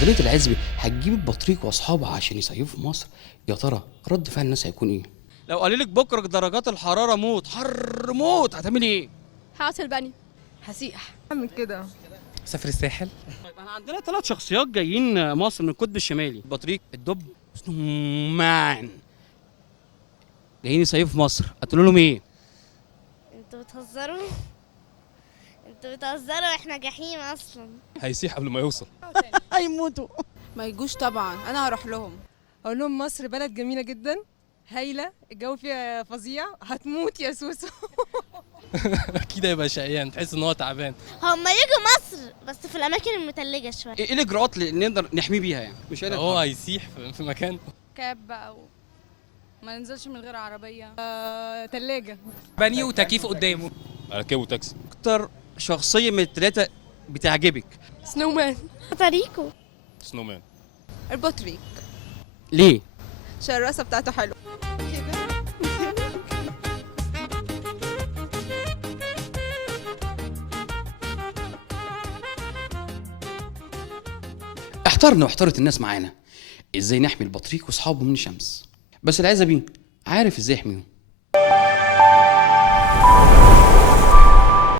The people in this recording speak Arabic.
صيدليه العزبي هتجيب البطريق واصحابها عشان يصيفوا في مصر، يا ترى رد فعل الناس هيكون ايه؟ لو قال لك بكره درجات الحراره موت حر موت هتعملي ايه؟ هغسل بني، هسيح، اعمل كده. سافر الساحل. طيب احنا عندنا 3 شخصيات جايين مصر من القطب الشمالي، البطريق، الدب، سنومان، جايين يصيفوا في مصر، هتقولوا لهم ايه؟ انتوا بتهزروا؟ انتوا بتهزروا، احنا جحيم اصلا. هيسيح قبل ما يوصل. هيموتوا. ما يجوش طبعا، انا هروح لهم. اقول لهم مصر بلد جميله جدا، هايله، الجو فيها فظيع، هتموت يا سوسو. اكيد هيبقى شقيان، تحس ان هو تعبان. هما يجوا مصر بس في الاماكن المتلجه شويه. ايه الاجراءات اللي نقدر نحميه بيها يعني؟ مش قادر هو هيسيح في مكان. كاب بقى ما ننزلش من غير عربيه. تلاجة. بني وتكييف قدامه. اركبه تاكسي. اكتر شخصيه من ال3 بتعجبك؟ سنو مان. طريقه. سنو مان. البطريق ليه؟ عشان الرقصه بتاعته حلوه. احترنا واحترت الناس معانا ازاي نحمي البطريق واصحابه من الشمس، بس العزبي عارف ازاي يحميهم.